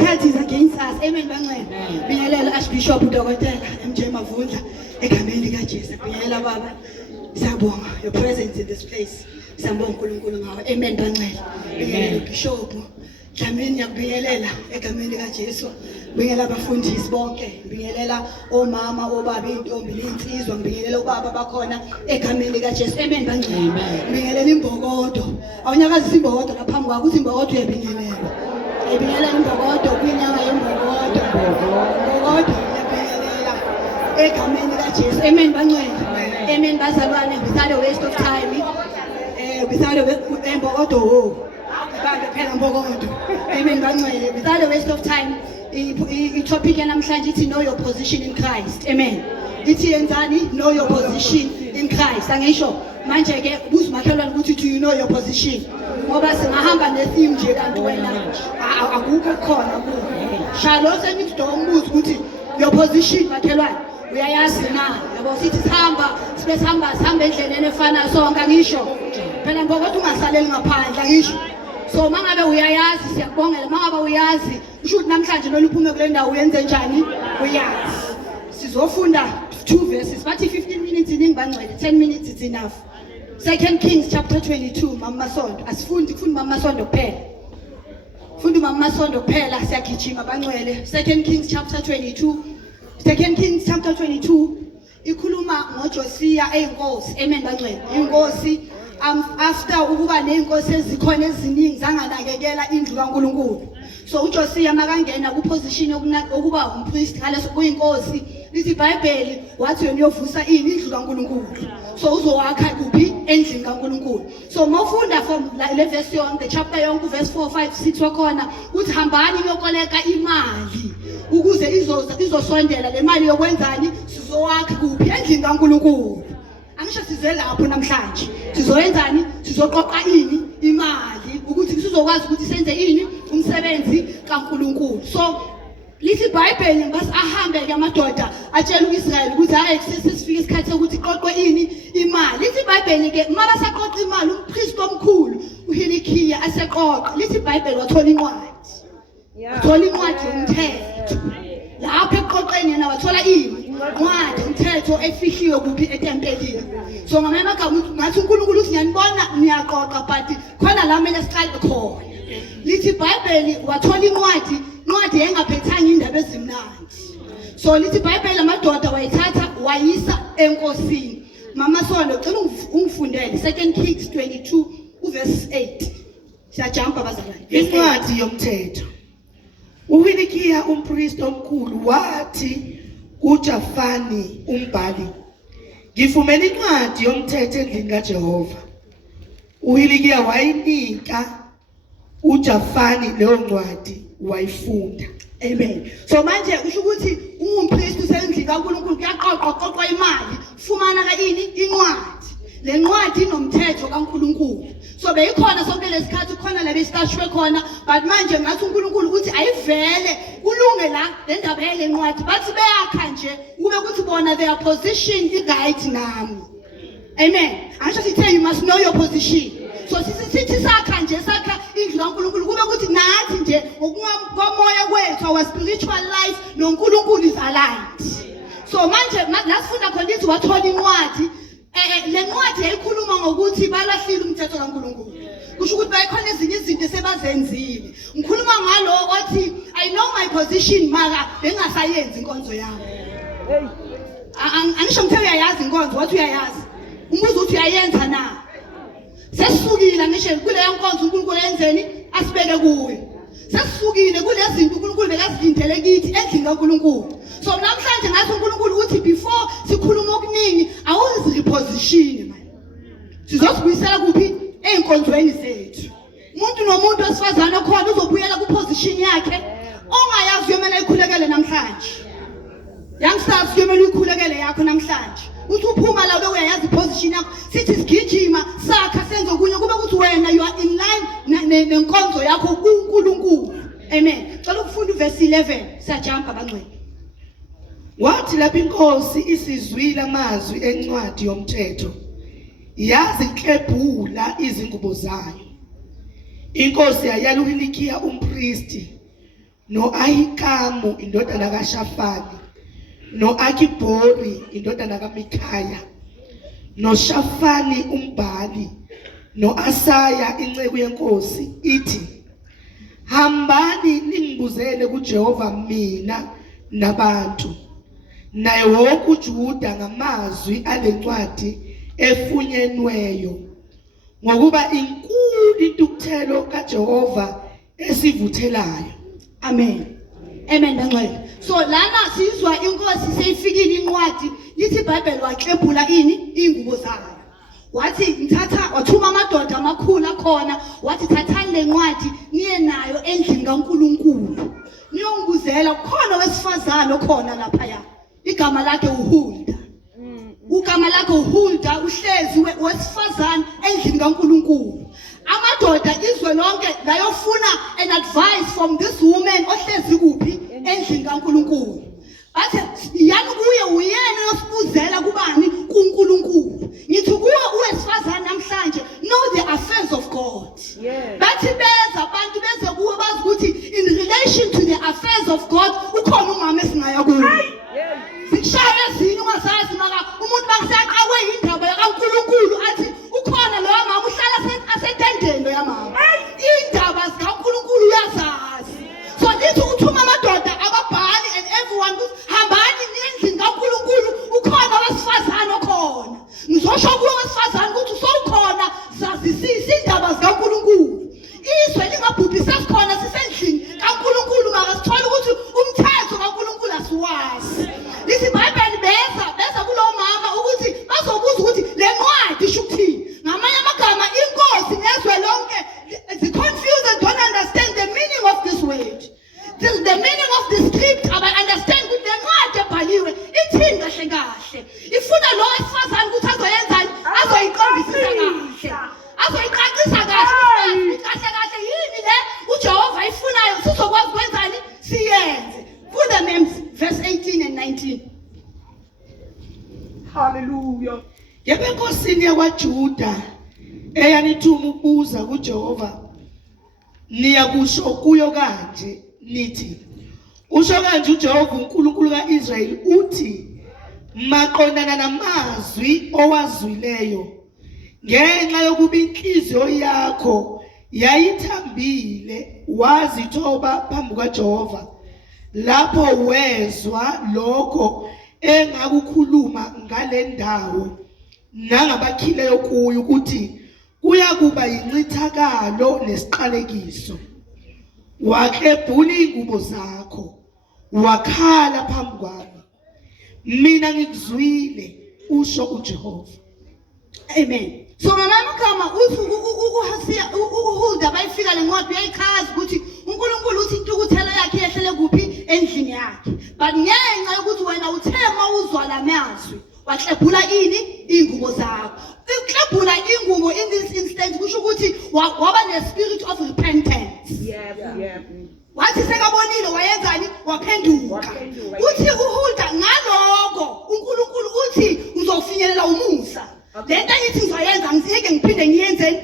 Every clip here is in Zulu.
isikhathi is against us. Amen bangcwele. Bingelela Archbishop uDokotela MJ Mavundla egameni likaJesu. Bingelela baba. Siyabonga your presence in this place. Siyabonga uNkulunkulu ngawe. Amen bangcwele. Bingelela Bishop. Dlamini ngiyakubingelela egameni likaJesu. Bingelela abafundisi bonke. Bingelela omama, obaba, intombi, insizwa. Bingelela ubaba bakhona egameni likaJesu. Amen bangcwele. Bingelela imbokodo. Awunyakazisa imbokodo laphambi kwakho ukuthi imbokodo uyabingelela. Ebingelela imbokodo kwinyanga yembokodo. Imbokodo uyabingelela egameni likaJesu. Amen bangcwele. Amen bazalwane, without a waste of time. Without a imbokodo. Amen bangcwele. Without a waste of time, i-topic yanamhlanje ithi know your position in Christ. Amen. Ithi yenzani? Know your position in Christ. Angisho manje ke ubuzimakhelwane ukuthi do you know your position? Ngoba singahamba ne-theme nje kanti wena akukho khona kuwe. Shalo sengizido umbuzo ukuthi your position makhelwane uyayazi na? Yabo sithi sihamba sihamba endleleni efana sonke ngisho. Phela ngoba ungasaleli ngaphandle ngisho. So mangabe uyayazi siyabongela mangabe uyazi usho ukuthi namhlanje noluphume kule ndawo uyenze njani uyazi. Sizofunda 2 verses bathi 15 minutes iningi bangcwele 10 minutes is enough. 2 Kings chapter 22 Mama Sondo asifundi Mama Sondo kuphela. Fundi Mama Sondo kuphela siyagijima bangcwele. 2 Kings chapter 22 ikhuluma ngoJosiya eyinkosi. Amen bangcwele. Inkosi after ukuba nenkosi ezikhona eziningi zanganakekela indlu kaNkulunkulu. So uJosiya makangena ku position yokuba umpriest ngaleso kuyinkosi lithi iBhayibheli wathi yena uyovusa indlu kaNkulunkulu. So uzowakha kuphi endlini kaNkulunkulu. So mawufunda from le verse yonke the chapter yonke verse 4 5 6 wakhona uthi hambani niyokoleka imali ukuze izosondela le mali yokwenzani sizowakha kuphi endlini kaNkulunkulu. Angisho size lapho namhlanje sizoyenzani sizoqoqa ini imali ukuthi sizokwazi ukuthi senze ini umsebenzi kaNkulunkulu. So lithi iBhayibheli ngasihambe ke amadoda atshela uIsrael ukuthi hayi sesifike isikhathi sokuthi qoqwe ini imali. Lithi iBhayibheli ke maba saqoqa imali umpriest omkhulu uHilikiya aseqoqa. Lithi iBhayibheli wathola incwadi. Wathola incwadi yomthetho. Lapho eqoqeni yena wathola incwadi umthetho efihliwe kuphi etempelini. So ngamanye amagama ngathi uNkulunkulu uthi ngiyanibona niyaqoqa but khona la mina siqale khona. Lithi iBhayibheli wathola incwadi engaphethanga indaba ezimnandi. So lithi iBhayibheli amadoda wayithatha wayisa enkosini. Mama Sondo cela ungifundele 2 Kings 22 verse 8. Siyajumpa bazalwane. Incwadi yomthetho. uHilikiya umpriest omkhulu wathi kuJafani umbhali ngifumene incwadi yomthetho endlini kaJehova. uHilikiya wayinika uJafani leyo ncwadi wayifunda. Amen. So manje usho ukuthi umpriest usendlini kaNkulunkulu kuyaqoqwa imali fumana ka ini incwadi. Le ncwadi inomthetho kaNkulunkulu. So beyikhona sonke lesikhathi khona la besitashwe khona but manje ngathi uNkulunkulu ukuthi ayivele kulunge la le ndaba yale ncwadi bathi beyakha nje kube ukuthi bona their position is right nami. Amen. Angisho sithi you must know your position. So sithi sakha indlu kaNkulunkulu kube ukuthi nathi nje ngokumoya kwethu our spiritual life noNkulunkulu is aligned. So manje lasifunda khona ukuthi wathola incwadi. Le ncwadi yayikhuluma ngokuthi balahlile umthetho kaNkulunkulu. Kusho ukuthi bayikhona ezinye izinto sebazenzile. Ngikhuluma ngalo othi I know my position mara bengasayenzi inkonzo yami. Angisho ngithe uyayazi inkonzo wathi uyayazi. Umbuzo uthi uyayenza na? Sesisukile ngisho kule nkonzo uNkulunkulu yenzeni asibeke kuwe. Sesisukile kulezi zinto uNkulunkulu bekazilindele kithi endlini kaNkulunkulu. So namhlanje ngathi uNkulunkulu uthi before sikhuluma okuningi awuzireposition man. Sizosibuyisela kuphi einkonzweni zethu. Umuntu nomuntu osifazana okhona uzobuyela ku position yakhe ongayazi yomela ikhulekele namhlanje. Yangisazi yomela ikhulekele yakho namhlanje. Uthi uphuma la beke uyayazi position yakho sithi sigijima sakha senze okunye kube ukuthi wena you are in line nenkonzo yakho kuNkulunkulu. Amen. Cela ukufunda uverse 11 siyajumpa bangcwele. Wathi lapho inkosi isizwile amazwi encwadi yomthetho yaziklebhula izingubo zayo. Inkosi yayala uHilikiya umpriest no-Ahikamu indodana kaShafani, no-Akibhori indodana kaMikhaya, noShafani umbhali, no-Asaya inceku yenkosi, ithi, hambani ningibuzele kuJehova mina nabantu, naye wonke uJuda ngamazwi ale ncwadi efunyenweyo, ngokuba inkulu intukuthelo kaJehova esivuthelayo. Amen. Amen bangcwele. So lana sizwa inkosi seyifikile incwadi lithi iBhayibheli waxephula ini ingubo zayo. Wathi ngithatha wathuma amadoda amakhulu akhona wathi thathani le ncwadi niye nayo endlini kaNkulunkulu. Niyongibuzela khona wesifazane okhona lapha ya. Igama lakhe uHulda. Ugama lakhe uHulda uhlezi wesifazane endlini kaNkulunkulu. Amadoda izwe lonke layofuna an advice from this woman ohlezi kuphi endlini kaNkulunkulu. Bathi yani kuye uyena osibuzela kubani kuNkulunkulu. Ngithi kuwe uwesifazane namhlanje know the affairs of God. Bathi beza abantu beze kuwe bazi ukuthi in relation to the affairs of God ukhona umama esingaya kuye. Zikushaya ezinye ungasazi maka umuntu bakasaqawe indaba kaNkulunkulu athi ukhona lo mama uhlala asetendeni lo yamama. Indaba zikaNkulunkulu uyazazi. So lithi uthuma amadoda ababhali and everyone hambani endlini kaNkulunkulu ukhona wesifazane okhona. Ngizosho kuwe wesifazane ukuthi sowukhona sazisisa indaba zikaNkulunkulu. Izwe lingabhubhisa sikhona sisendlini kaNkulunkulu makasithola ukuthi umthetho kaNkulunkulu asiwazi. Lithi iBhayibheli beza kulo mama ukuthi bazobuza ukuthi le ncwadi isho ukuthini. Ngamanye amagama inkosi nezwe lonke the confused and don't understand the meaning of this word. The meaning of the script aba understand ukuthi le ncwadi ebhaliwe ithini kahle kahle. Ifuna lo wesifazane ukuthi azoyenzani azoyiqondisisa kahle. Azoyiqaqisa kahle kahle yini le uJehova ifunayo sizokwazi kwenzani siyenze. For the names verse 18 and 19. Hallelujah. Yebe nkosini yakwaJuda eyanithuma ukubuza kuJehova, niyakusho kuyo kanje nithi, usho kanje uJehova uNkulunkulu kaIsrayeli uthi, maqondana namazwi owazwileyo, ngenxa yokuba inhliziyo yakho yayithambile wazithoba phambi kaJehova, lapho wezwa lokho engakukhuluma ngale ndawo nangabakhileyo kuyo ukuthi kuyakuba yincithakalo nesiqalekiso. Waklebhula ingubo zakho wakhala phambi kwami, mina ngikuzwile, usho uJehova. Amen. So ngamagama uthi uHasiya uHulda bayifika le ncwadi uyayichaza ukuthi uNkulunkulu uthi intukuthelo yakhe yehlele kuphi endlini yakhe. But ngenxa yokuthi wena uthe mawuzwa lamazwi waxephula ini ingubo zakho. Uklebhula ingubo in this instance kusho ukuthi waba ne spirit of repentance. Wathi sekabonile wayenzani waphenduka. Uthi uHulda ngaloko uNkulunkulu uthi uzofinyelela umusa. Lento engithi ngizoyenza ngizike ngiphinde ngiyenze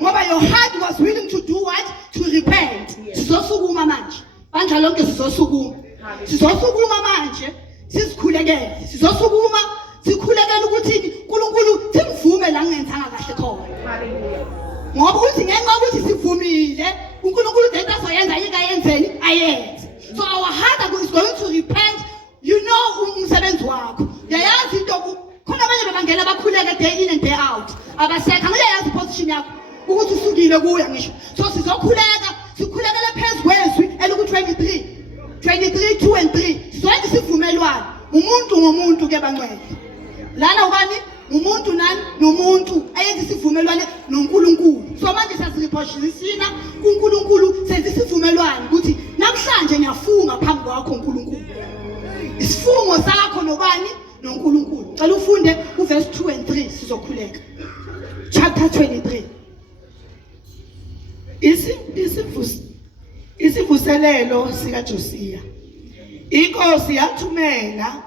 ngoba your heart was willing to do what? To repent. Sizosukuma manje. Bandla lonke sizosukuma. Sizosukuma manje sizikhulekele. Sizosukuma sikhulekele ukuthi uNkulunkulu simvume la ngenzanga kahle khona. Ngoba uthi ngenxa ukuthi sivumile uNkulunkulu lento azoyenza ayikayenzeni ayenze. So our heart is going to repent. You know umsebenzi wakho. Yayazi into khona abanye bebangena bakhuleka day in and day out. Abasekho ngiyayazi position yakho ukuthi usukile kuya ngisho. So sizokhuleka sikhulekele phezulu eluku 23 2 and 3. Sizoyenza isivumelwano umuntu ngomuntu ke bangcwele. Lana ubani umuntu nani nomuntu ayenza isivumelwano noNkulunkulu. So manje sasirephoshina kuNkulunkulu senza isivumelwano ukuthi namhlanje ngiyafunga phambi kwakho uNkulunkulu. Isifungo sakho nobani noNkulunkulu. Cela ufunde uverse 2 and 3 sizokhuleka. Chapter 23. Isivuselelo sikaJosiya. Inkosi yathumela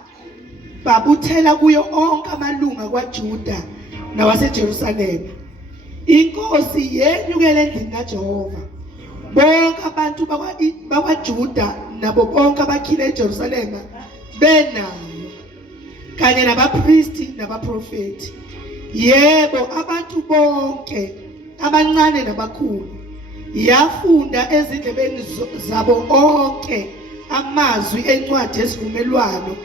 babuthela kuyo onke amalunga kwaJuda nawaseJerusalema. Inkosi yenyukela endlini kaJehova bonke abantu bakwaJuda nabo bonke abakhile eJerusalema benayo, kanye nabapristi nabaprofeti. Yebo, abantu bonke abancane nabakhulu yafunda ezindlebeni zabo onke amazwi encwadi yesivumelwano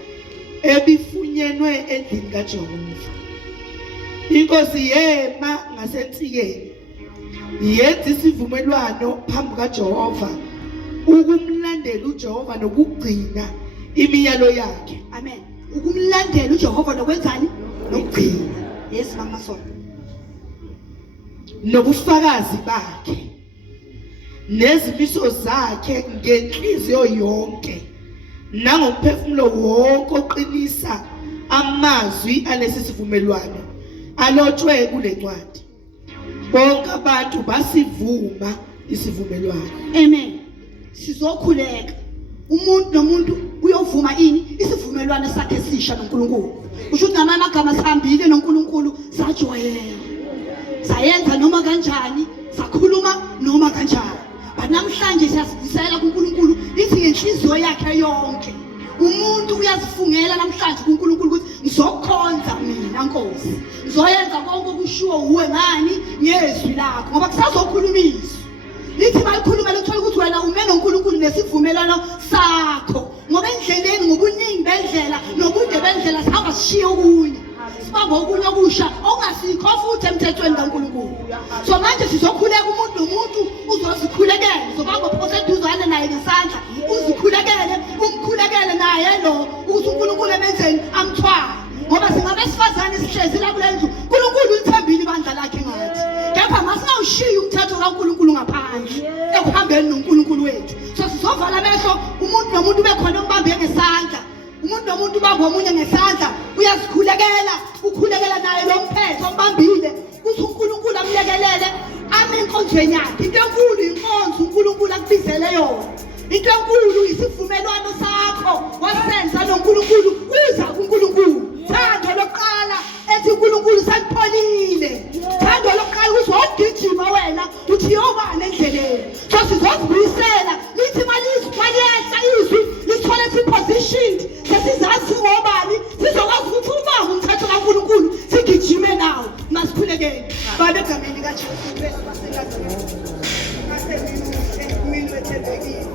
ebifunyenwe endlini kaJehova. Inkosi yema ngasensikeni yenza isivumelwano phambi kaJehova ukumlandela uJehova nokugcina imiyalo yakhe. Amen. Ukumlandela uJehova nokwenzani? Nokugcina. Yes, Mama Son. Nobufakazi bakhe nezimiso zakhe ngenhliziyo yonke nangomphefumulo wonke oqinisa amazwi alesi sivumelwano alotshwe kule ncwadi. Bonke abantu basivuma isivumelwano. Amen. Sizokhuleka. Umuntu nomuntu uyovuma ini isivumelwano sakhe esisha noNkulunkulu. Usho ukuthi ngamanye amagama sihambile noNkulunkulu sajoyela. Sayenza noma kanjani, sakhuluma noma kanjani. Namhlanje siyasivusela kuNkulunkulu lithi ngenhliziyo yakhe yonke. Umuntu uyazifungela namhlanje kuNkulunkulu ukuthi ngizokhonza mina Nkosi. Ngizoyenza konke okushiwo uwe ngani ngezwi lakho ngoba kusazokhulumiswa. Lithi balikhuluma lithola ukuthi wena ume noNkulunkulu nesivumelano sakho. Ngoba endleleni ngobuningi bendlela nobude bendlela sihamba sishiya okunye. Sibamba okunye okusha ongasikho futhi emthethweni kaNkulunkulu. So manje sizokhuleka umuntu nomuntu uzozikhulekela. Zobamba phose eduzane naye ngesandla uzikhulekele umkhulekele naye lo ukuthi uNkulunkulu emenzeni amthwala. Ngoba singabesifazane sihlezi la kule ndlu uNkulunkulu ulithembile ibandla lakhe ngathi. Kepha masingawushiya umthetho kaNkulunkulu ngaphandle ekuhambeni noNkulunkulu wethu. So sizovala amehlo umuntu nomuntu bekhona ombambe ngesandla. Umuntu nomuntu ubamba omunye ngesandla uyazikhulekela ukhulekela naye lo mphetho ombambile ukuthi uNkulunkulu amlekelele ame enkonzweni yakhe. Into enkulu inkonzo uNkulunkulu akubizele yona. Into enkulu isivumelwano sakho wasenza noNkulunkulu uza kuNkulunkulu. Thando lokuqala ethi uNkulunkulu sanipholile. Thando lokuqala ukuthi wawugijima wena uthi yobani endleleni. So sizozibuyisela lithi maliyehla izwi lithole positioned sesizazi ngobani sizokwazi ukuthi uma umthetho kaNkulunkulu sigijime nawo. Masikhulekeni babe egameni kaJesu Kristu waseNazaretha. Mina wethembekile.